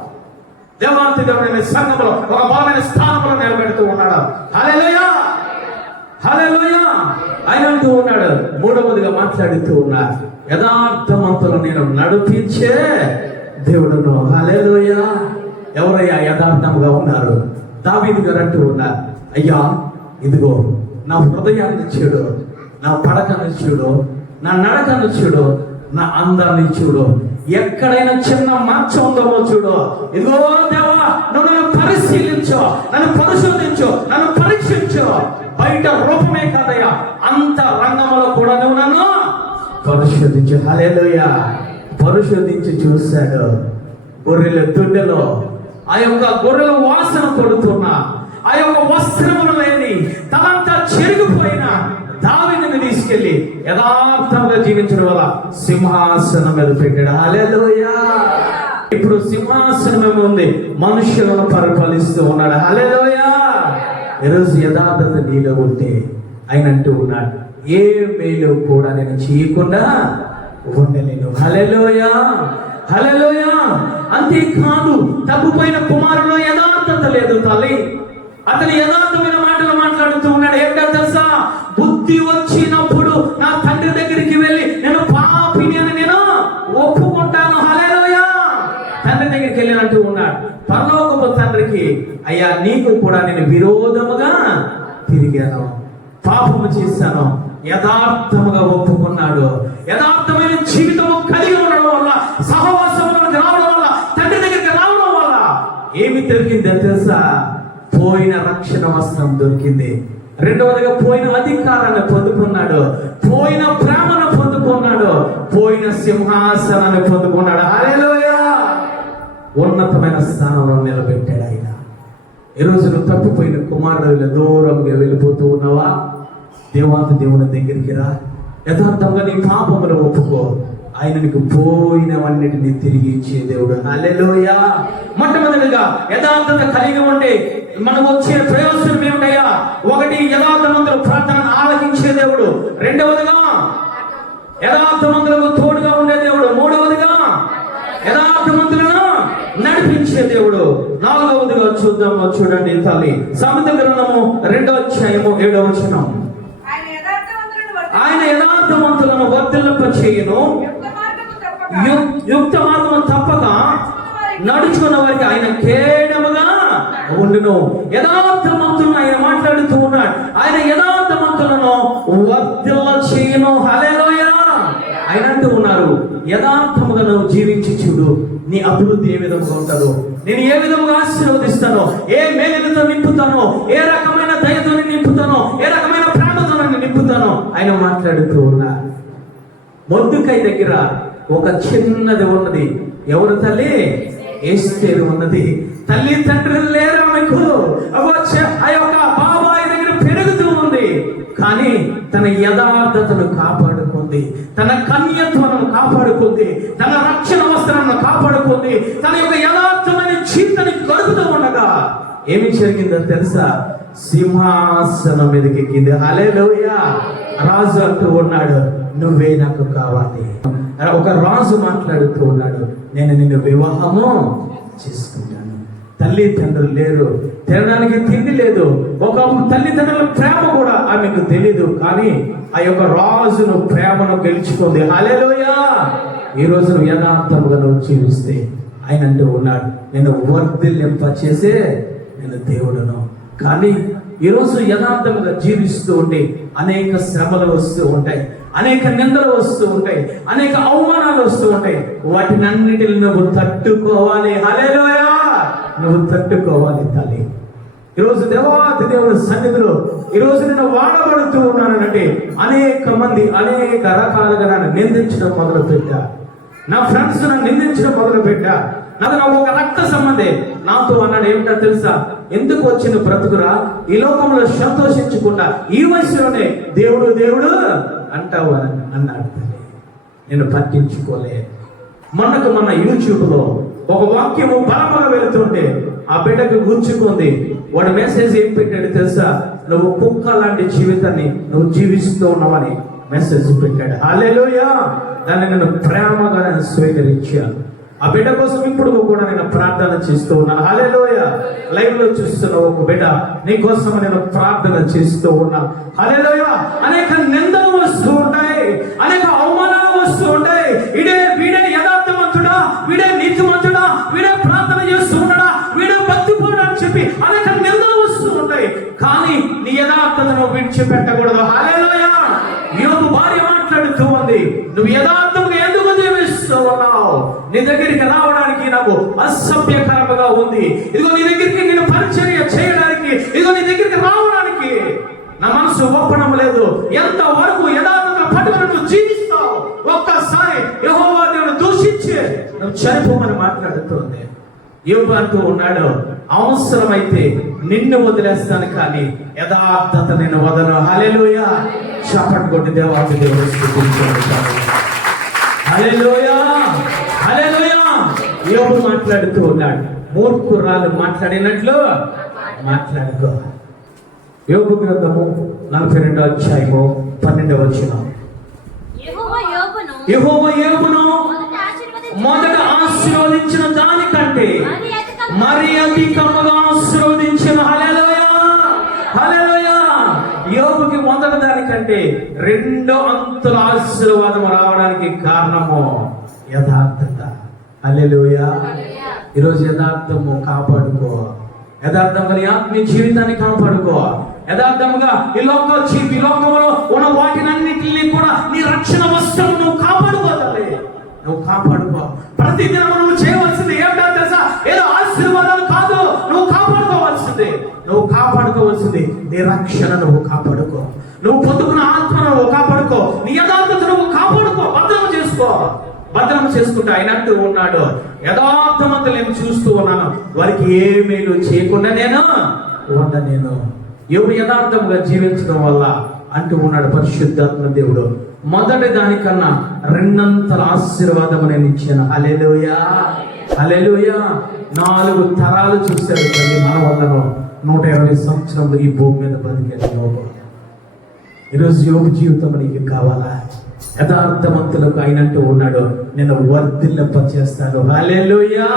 దేవాతి దేవుని సంఘంలో ఒక బలమైన స్థానంలో నిలబెడుతూ ఉన్నాడు. హల్లెలూయా, హల్లెలూయా. ఆయన అంటూ ఉన్నాడు, మూడవదిగా మాట్లాడుతూ ఉన్నాడు, యథార్థవంతులను నేను నడిపించే దేవుడును. హల్లెలూయా. ఎవరయ్యా యథార్థంగా ఉన్నారు? దావీదు గారు అంటూ ఉన్నారు, అయ్యా ఇదిగో నా హృదయాన్ని చూడు, నా పడకను చూడు, నా నడకను చూడు, నా అందాన్ని చూడు, ఎక్కడైనా చిన్న మచ్చ ఉందో చూడు. ఇదిగో దేవా, నువ్వు నన్ను పరిశీలించు, నన్ను పరిశోధించు, నన్ను పరీక్షించు. బయట రూపమే కాదయ్యా, అంత రంగంలో కూడా నువ్వు నన్ను పరిశోధించు. హల్లెలూయా. పరిశోధించి చూశాడు. గొర్రెల దొడ్డలో ఆ యొక్క గొర్రెల వాసన కొడుతున్నా, ఆ యొక్క వస్త్రములు లేని తనంతా చెరిగిపోయిన దావీదుని తీసుకెళ్లి యథార్థంగా జీవించడం వల్ల సింహాసనం మీద పెట్టాడు. హల్లెలూయా. ఇప్పుడు సింహాసనం ఉంది, మనుషులను పరిపాలిస్తూ ఉన్నాడు. హల్లెలూయా. ఈరోజు యథార్థత నీలో ఉంటే ఆయన అంటూ ఉన్నాడు, ఏ మేలు కూడా నేను చేయకుండా ఉండలేను. హల్లెలూయా. హల్లెలూయా. అంతేకాదు, తప్పిపోయిన కుమారులో యథార్థత లేదు తల్లి. అతను యథార్థమైన మాటలు మాట్లాడుతూ ఉన్నాడు. ఏంటో తెలుసా? బుద్ధి వచ్చినప్పుడు నా తండ్రి దగ్గరికి వెళ్ళి నేను పాపిని అని నేను ఒప్పుకుంటాను. హల్లెలూయా. తండ్రి దగ్గరికి వెళ్ళి అంటూ ఉన్నాడు, పరలోకపు తండ్రికి, అయ్యా నీకు కూడా నేను విరోధముగా తిరిగాను, పాపము చేశాను. యథార్థముగా ఒప్పుకున్నాడు. యథార్థమైన జీవితము కలిగి ఉండడం వల్ల, సహవాసంలోకి రావడం వల్ల, తండ్రి దగ్గరికి రావడం వల్ల ఏమి దొరికిందో తెలుసా? పోయిన రక్షణ వస్త్రం దొరికింది. రెండవదిగా పోయిన అధికారాన్ని పొందుకున్నాడు, పోయిన ప్రేమను పొందుకున్నాడు, పోయిన సింహాసనాన్ని పొందుకున్నాడు. హల్లెలూయా. ఉన్నతమైన స్థానంలో నిలబెట్టాడు ఆయన. ఈరోజు నువ్వు తప్పిపోయిన కుమారుడు దూరంగా వెళ్ళిపోతూ ఉన్నావా? దేవాతి దేవుని దగ్గరికి రా, యథార్థంగా నీ పాపములు ఒప్పుకో. ఆయన నీకు పోయినవన్నిటిని తిరిగి ఇచ్చే దేవుడు. హల్లెలూయా. మొట్టమొదటిగా యథార్థత కలిగి ఉంటే మనకు వచ్చే ప్రయోజనం ఏమిటయ్యా? ఒకటి, యథార్థవంతులు ప్రార్థనను ఆలకించే దేవుడు. రెండవదిగా యథార్థవంతులకు తోడుగా ఉండే దేవుడు. మూడవదిగా యథార్థవంతులను నడిపించే దేవుడు. నాలుగవదిగా చూద్దాము. చూడండి తల్లి, సామెతల గ్రంథము 2:7 ఆయన యథార్థవంతులను వర్ధిల్లింప చేయును, యుక్త మార్గము తప్పక నడుచుకున్న వారికి ఆయన కేడముగా ఉండును. యథార్థవంతులను ఆయన మాట్లాడుతూ ఉన్నాడు. ఆయన యథార్థవంతులను వర్ధిల్ల చేయును. హల్లెలూయా. ఆయన అంటూ ఉన్నారు, యథార్థముగా నువ్వు జీవించి చూడు, నీ అభివృద్ధి ఏ విధంగా ఉంటుందో, నేను ఏ విధంగా ఆశీర్వదిస్తానో, ఏ మేలుతో నింపుతానో, ఏ రకమైన దయతో నింపుతానో, ఏ రకమైన ప్రేమతో నింపుతానో ఆయన మాట్లాడుతూ ఉన్నారు. మొర్దెకై దగ్గర ఒక చిన్నది ఉన్నది. ఎవరు తల్లి? ఎస్తేరు ఉన్నది. తల్లి తండ్రులు లేరు ఆమెకు. ఆ యొక్క బాబాయ్ దగ్గర పెరుగుతూ ఉంది, కానీ తన యథార్థతను కాపాడుకుంది, తన కన్యత్వను కాపాడుకుంది, తన రక్షణ వస్త్రాలను కాపాడుకుంది, తన యొక్క యథార్థమైన జీవితాన్ని గడుపుతూ ఉండగా ఏమి జరిగిందో తెలుసా? సింహాసనం మీదకి ఎక్కింది. హల్లెలూయా. రాజు అంటూ ఉన్నాడు, నువ్వే నాకు కావాలి. ఒక రాజు మాట్లాడుతూ ఉన్నాడు, నేను నిన్ను వివాహము చేసుకుంటాను. తల్లిదండ్రులు లేరు, తినడానికి తిండి లేదు, ఒక తల్లిదండ్రుల ప్రేమ కూడా ఆమెకు తెలీదు, కానీ ఆ యొక్క రాజును ప్రేమను గెలుచుకుంది. హల్లెలూయా. ఈ రోజు నువ్వు యథార్థముగా నువ్వు జీవిస్తే ఆయన అంటూ ఉన్నాడు, నేను వర్ధిల్లింప చేసే నేను దేవుడును. కానీ ఈరోజు యథార్థముగా జీవిస్తూ ఉంటే అనేక శ్రమలు వస్తూ ఉంటాయి, అనేక నిందలు వస్తూ ఉంటాయి, అనేక అవమానాలు వస్తూ ఉంటాయి. వాటిని అన్నిటిని నువ్వు తట్టుకోవాలి. హల్లెలూయా. నువ్వు తట్టుకోవాలి తల్లి. ఈరోజు దేవాతి దేవుని సన్నిధిలో ఈరోజు నేను వాడబడుతూ ఉన్నానంటే అనేక మంది అనేక రకాలుగా నన్ను నిందించడం మొదలు పెట్టా. నా ఫ్రెండ్స్ నన్ను నిందించడం మొదలు పెట్టా. నాకు ఒక రక్త సంబంధే నాతో అన్నాడు, ఏమిటో తెలుసా? ఎందుకు వచ్చిన బ్రతుకురా, ఈ లోకంలో సంతోషించకుండా ఈ వయసులోనే దేవుడు దేవుడు అంటావు అని అన్నాడు. నేను పట్టించుకోలే. మొన్న యూట్యూబ్లో ఒక వాక్యము బలముగా వెళుతుంటే ఆ బిడ్డకు గుర్చుకుంది. వాడు మెసేజ్ ఏం పెట్టాడు తెలుసా? నువ్వు కుక్క లాంటి జీవితాన్ని నువ్వు జీవిస్తూ ఉన్నావని మెసేజ్ పెట్టాడు. హల్లెలూయా. దాన్ని నేను ప్రేమగా నేను స్వీకరించాను. ఆ బిడ్డ కోసం ఇప్పుడు కూడా నేను ప్రార్థన చేస్తూ ఉన్నాను. హల్లెలూయా. లైవ్ లో చూస్తున్న ఒక బిడ్డ నీ కోసం నేను ప్రార్థన చేస్తూ ఉన్నా. హల్లెలూయా. అనేక నిందలు వస్తూ ఉంటాయి, అనేక అవమానాలు వస్తూ ఉంటాయి. వీడే యథార్థవంతుడా, వీడే నీతిమంతుడా, వీడే ప్రార్థన చేస్తూ ఉన్నాడా, వీడే భక్తిపరుడా అని చెప్పి అనేక నిందలు వస్తూ ఉంటాయి. కానీ నీ యథార్థతను విడిచిపెట్టకూడదు. హల్లెలూయా. యోబు భార్య మాట్లాడుతూ ఉంది, నువ్వు యథార్థంగా ఎందుకు జీవిస్తూ ఉన్నావు? నీ దగ్గరికి రావడానికి నాకు అసభ్యకరంగా ఉంది. ఇదిగో నీ దగ్గరికి నేను పరిచర్య చేయడానికి, ఇదిగో నీ దగ్గరికి రావడానికి నా మనసు ఒప్పడం లేదు. ఎంత వరకు యథార్థంగా పట్టుకుని నువ్వు జీవిస్తావు? ఒక్కసారి యెహోవా దేవుని దూషించి నువ్వు చనిపోమని మాట్లాడుతుంది. యోబు అంటూ ఉన్నాడు, అవసరమైతే నిన్ను వదిలేస్తాను కానీ యథార్థత నేను వదలను. హల్లెలూయా. చప్పట్లు కొట్టి దేవాది దేవుడు స్తుతించండి. హల్లెలూయా, హల్లెలూయా. యోబు మాట్లాడుతూ ఉన్నాడు, మూర్ఖురాలు మాట్లాడినట్లు మాట్లాడుకో. యోబు గ్రంథము 42వ అధ్యాయము 12వ వచనం. యెహోవా యోబును మొదట ఆశీర్వదించిన దానికంటే మరి అధికముగా ఆశీర్వదించిన. హల్లెలూయా, హల్లెలూయా. యోబుకి మొదటి దానికంటే రెండో అంతుల ఆశీర్వాదం రావడానికి కారణము యథార్థత. హల్లెలూయా. ఈరోజు యథార్థము కాపాడుకో. యథార్థంగా నీ ఆత్మీయ జీవితాన్ని కాపాడుకో. యథార్థముగా ఈ లోకంలో ఉన్న వాటినన్నిటిని కూడా నీ రక్షణ వస్త్రం నువ్వు కాపాడుకోవాలి. నువ్వు కాపాడుకో. ప్రతిదినం నువ్వు చేయవలసింది ఏమిటో తెలుసా? ఏదో ఆశీర్వాదాలు కాదు, నువ్వు కాపాడుకోవాల్సింది. నువ్వు కాపాడుకోవాల్సింది నీ రక్షణ నువ్వు కాపాడుకో. నువ్వు పొందుకున్న ఆత్మను నువ్వు కాపాడుకో. నీ యథార్థత నువ్వు కాపాడుకో, భద్రం చేసుకో. భద్రం చేసుకుంటే ఆయన అంటూ ఉన్నాడు, యథార్థమంతులు నేను చూస్తూ ఉన్నాను, వారికి ఏ మేలు చేయకుండా నేను యోబు యథార్థంగా జీవించడం వల్ల అంటూ ఉన్నాడు పరిశుద్ధాత్మ దేవుడు. మొదటి దానికన్నా రెండంతల ఆశీర్వాదం నేను ఇచ్చాను. హల్లెలూయా, హల్లెలూయా. 4 తరాలు చూశారు తల్లి మన వల్లను. 120 సంవత్సరంలో ఈ భూమి మీద బతికేది యోబు. ఈరోజు యోబు జీవితం నీకు కావాలా? యథార్థవంతులకు అయినట్టు ఉన్నాడు, నేను వర్ధిల్లింపచేస్తాను. హల్లెలూయా.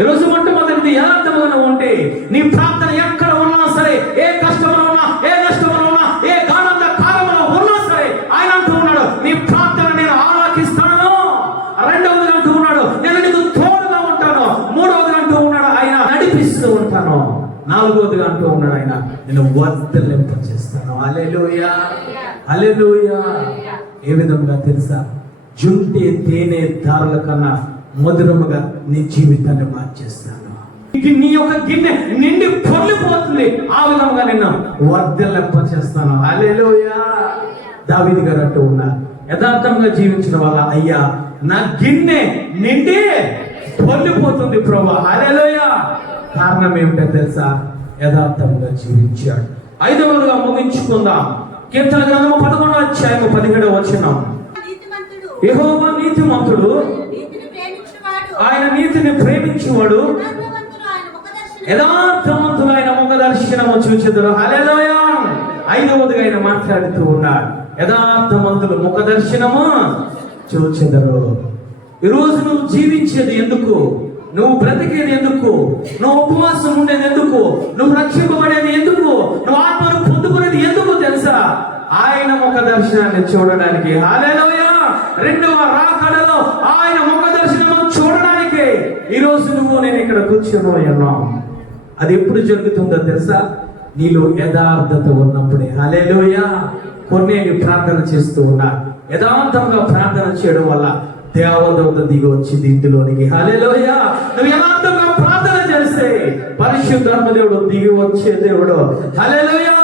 ఈరోజు మొట్టమొదటిది యథార్థంగా ఉంటే నీ ప్రార్థన ఎక్కడ ఉన్నా సరే, ఏ కష్టంలో ఉన్నా, ఏ నష్టంలో ఉన్నా, ఏ గాఢంత కాలంలో ఉన్నా సరే, ఆయన అంటూ ఉన్నాడు నీ ప్రార్థన నేను ఆలకిస్తాను. రెండవది అంటూ ఉన్నాడు నేను నీకు తోడుగా ఉంటాను. మూడవది అంటూ ఉన్నాడు ఆయన నడిపిస్తూ ఉంటాను. నాలుగవదిగా అంటూ ఉన్నాడు ఆయన నేను వర్ధిల్లింపచేస్తాను. హల్లెలూయా, హల్లెలూయా. ఏ విధంగా తెలుసా? జుంటి తేనె దారుల కన్నా మధురముగా నీ జీవితాన్ని మార్చేస్తాను. నీ యొక్క గిన్నె నిండి పొర్లిపోతుంది, ఆ విధంగా నిన్ను వర్ధిల్లింపచేస్తాను. హల్లెలూయా. దావీదు గారు అంటూ ఉన్నారు, యథార్థంగా జీవించడం వల్ల అయ్యా నా గిన్నె నిండి పొర్లిపోతుంది ప్రభువా. హల్లెలూయా. కారణం ఏమిటో తెలుసా? యథార్థంగా జీవించాడు. 5వదిగా ముగించుకుందాం. కీర్తన గ్రంథము 11వ అధ్యాయము 17వ వచనం. యెహోవా నీతిమంతుడు, ఆయన నీతిని ప్రేమించువాడు, యథార్థవంతులు ఆయన ముఖ దర్శనము చూచెదరు. హల్లెలూయా. 5వదిగా ఆయన మాట్లాడుతూ ఉన్నాడు, యథార్థవంతులు ముఖ దర్శనము చూచెదరు. ఈరోజు నువ్వు జీవించేది ఎందుకు? నువ్వు బ్రతికేది ఎందుకు? నువ్వు ఉపవాసం ఉండేది ఎందుకు? నువ్వు రక్షింపబడేది ఎందుకు? నువ్వు ఆత్మను పొందుకునేది ఎందుకు తెలుసా? ఆయన ముఖ దర్శనాన్ని చూడడానికి. హల్లెలూయా. రెండవ రాకడలో ఆయన ముఖ దర్శనము చూడడానికి ఈరోజు నువ్వు నేను ఇక్కడ కూర్చొని ఉన్నాం. అది ఎప్పుడు జరుగుతుందో తెలుసా? నీలో యథార్థత ఉన్నప్పుడే. హల్లెలూయా. కొన్ని ప్రార్థన చేస్తూ ఉన్నా, యథార్థంగా ప్రార్థన చేయడం వల్ల దేవదూత దిగి వచ్చింది ఇంటిలోనికి. హల్లెలూయా. నువ్వు యథార్థంగా ప్రార్థన చేస్తే పరిశుద్ధాత్మ దేవుడు దిగి వచ్చే దేవుడు. హల్లెలూయా.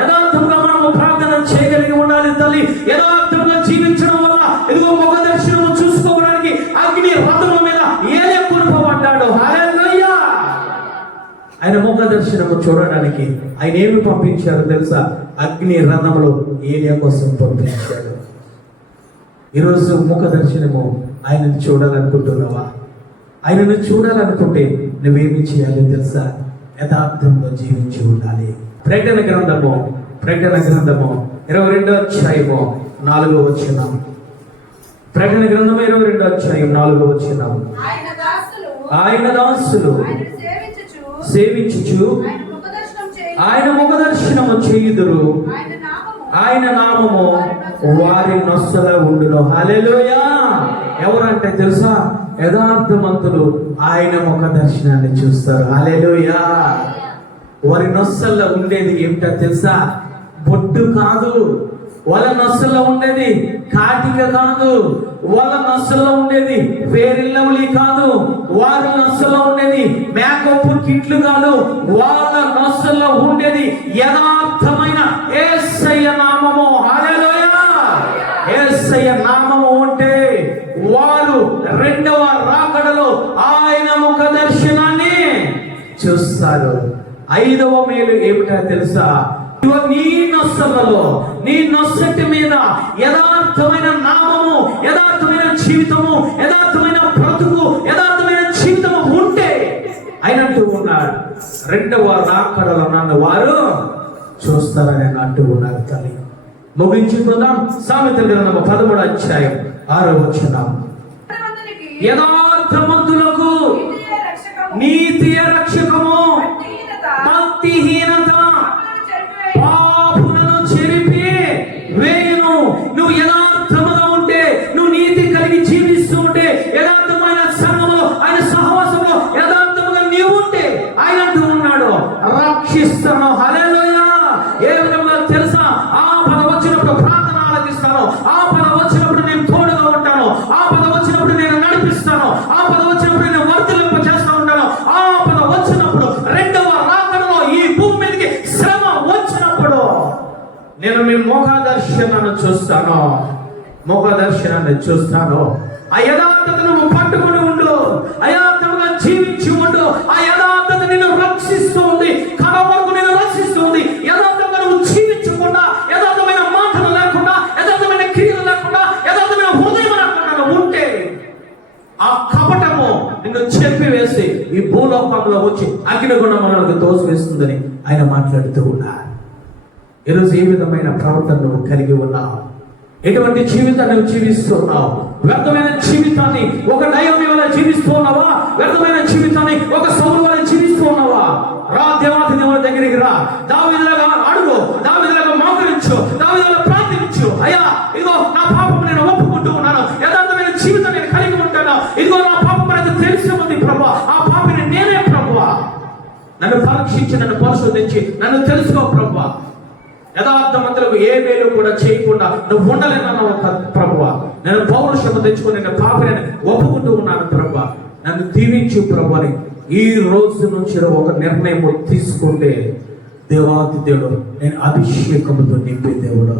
యథార్థంగా మనము ప్రార్థన చేయగలిగి ఉండాలి తల్లి. యథార్థంగా జీవించడం వల్ల ఇదిగో ముఖ దర్శనము చూసుకోవడానికి అగ్ని రథము మీద ఏలియా కొనుపబడ్డాడు. హల్లెలూయా. ఆయన ముఖ దర్శనము చూడడానికి ఆయన ఏమి పంపించారో తెలుసా? అగ్ని రథములో ఏలియా కోసం పంపించాడు. ఈరోజు ముఖ దర్శనము ఆయనను చూడాలనుకుంటున్నావా? ఆయనను చూడాలనుకుంటే నువ్వేమి చేయాలి తెలుసా? యథార్థంగా జీవించి ఉండాలి. ప్రకటన గ్రంథము 22వ అధ్యాయము 4వ వచనం. ప్రకటన గ్రంథము 22వ అధ్యాయం 4వ వచనం. ఆయన దాసులు సేవించుచు ఆయన ముఖ దర్శనము చేయుదురు, ఆయన నామము వారి నొస్సలో ఉండును. హల్లెలూయా. ఎవరంటే తెలుసా? యథార్థవంతులు ఆయన ముఖ దర్శనాన్ని చూస్తారు. హల్లెలూయా. వారి నొస్సల్లో ఉండేది ఏమిటో తెలుసా? బొట్టు కాదు. వాళ్ళ నొస్సల్లో ఉండేది కాటిక కాదు. వాళ్ళ నొస్సల్లో ఉండేది వేరిల్లవులి కాదు. వాళ్ళ నొస్సల్లో ఉండేది మేకప్ కిట్లు కాదు. వాళ్ళ నొస్సల్లో ఉండేది యథార్థమైన యేసయ్య నామము. హల్లెలూయా. యేసయ్య నామము ఉంటే వారు రెండవ రాకడలో ఆయన ముఖ దర్శనాన్ని చూస్తారు. 5వ మేలు ఏమిటో తెలుసా? నీ నొసలలో, నీ నొసటి మీద యథార్థమైన నామము, యథార్థమైన జీవితము, యథార్థమైన బ్రతుకు, యథార్థమైన జీవితము ఉంటే ఆయన అంటూ ఉన్నాడు, 2వ రాకడలో నన్ను వారు చూస్తారని అంటూ ఉన్నారు. తల్లి ముగించుకుందాం. సామెతల గ్రంథము 13వ అధ్యాయం 6వ వచనం. యథార్థవంతులకు నీతియ రక్షకము, భక్తిహీనత పాపులను చెరిపి వేయును. నువ్వు యథార్థముగా ఉంటే, నువ్వు నీతి కలిగి జీవిస్తూ ఉంటే, యథార్థమైన సంఘములో ఆయన సహవాసంలో యథార్థముగా నీవు ఉంటే ఆయన అంటూ ఉన్నాడు, రక్షిస్తాను. హల్లెలూయా. ఏ విధంగా తెలుసా? ఆపద వచ్చినప్పుడు ప్రార్థన ఆలకిస్తాను, ఆపద వచ్చినప్పుడు నేను తోడుగా ఉంటాను, ఆపద వచ్చినప్పుడు నేను నడిపిస్తాను, ఆపద వచ్చినప్పుడు నేను వర్ధలింప చేస్తూ ఉంటాను. ఆపద వచ్చినప్పుడు, 2వ రాకడలో ఈ భూమి మీదకి శ్రమ వచ్చినప్పుడు నేను మీ ముఖదర్శనాన్ని చూస్తాను, ముఖదర్శనాన్ని చూస్తాను. ఆ యథార్థతను నువ్వు పట్టుకుని ఉండు, అయథార్థంగా జీవించి ఉండు. ఆ యథార్థత నిన్ను రక్షిస్తూ ఉంది, కడ వరకు నిన్ను రక్షిస్తూ ఉంది. యథార్థంగా నువ్వు జీవించకుండా, యథార్థమైన మాటలు లేకుండా, యథార్థమైన క్రియలు లేకుండా, యథార్థమైన హృదయం లేకుండా ఉంటే ఆ కపటము నిన్ను చెప్పివేసి ఈ భూలోకంలో వచ్చి అగ్నిగుణములకు తోసివేస్తుందని ఆయన మాట్లాడుతూ ఉన్నారు. ఈరోజు ఏ విధమైన ప్రవర్తన నువ్వు కలిగి ఉన్నావు? ఎటువంటి జీవితాన్ని నువ్వు జీవిస్తున్నావు? వ్యర్థమైన జీవితాన్ని ఒక నయోమి వల్ల జీవిస్తూ ఉన్నావా? వ్యర్థమైన జీవితాన్ని ఒక సౌలు వల్ల జీవిస్తూ ఉన్నావా? రా, దేవాది దేవుని దగ్గరికి రా, దావీదులాగా అడుగు, దావీదులాగా మోకరించు, దావీదులాగా ప్రార్థించు. అయ్యా, ఇదిగో నా పాపం నేను ఒప్పుకుంటూ ఉన్నాను, యథార్థమైన జీవితం నేను కలిగి ఉంటాను. ఇదిగో నా పాపం అనేది తెలిసి ఉంది ప్రభువా, ఆ పాపిని నేనే ప్రభువా. నన్ను పరీక్షించి, నన్ను పరిశోధించి, నన్ను తెలుసుకో ప్రభువా. యథార్థవంతులకు ఏ మేలు కూడా చేయకుండా నువ్వు ఉండలేనన్నావు ప్రభువా. నేను పౌరుషము తెచ్చుకొని నేను పాపిని ఒప్పుకుంటూ ఉన్నాను ప్రభువా. నన్ను దీవించు ప్రభువని ఈ రోజు నుంచి ఒక నిర్ణయం తీసుకుంటే, దేవాది దేవుడు నేను అభిషేకముతో నింపే దేవుడు.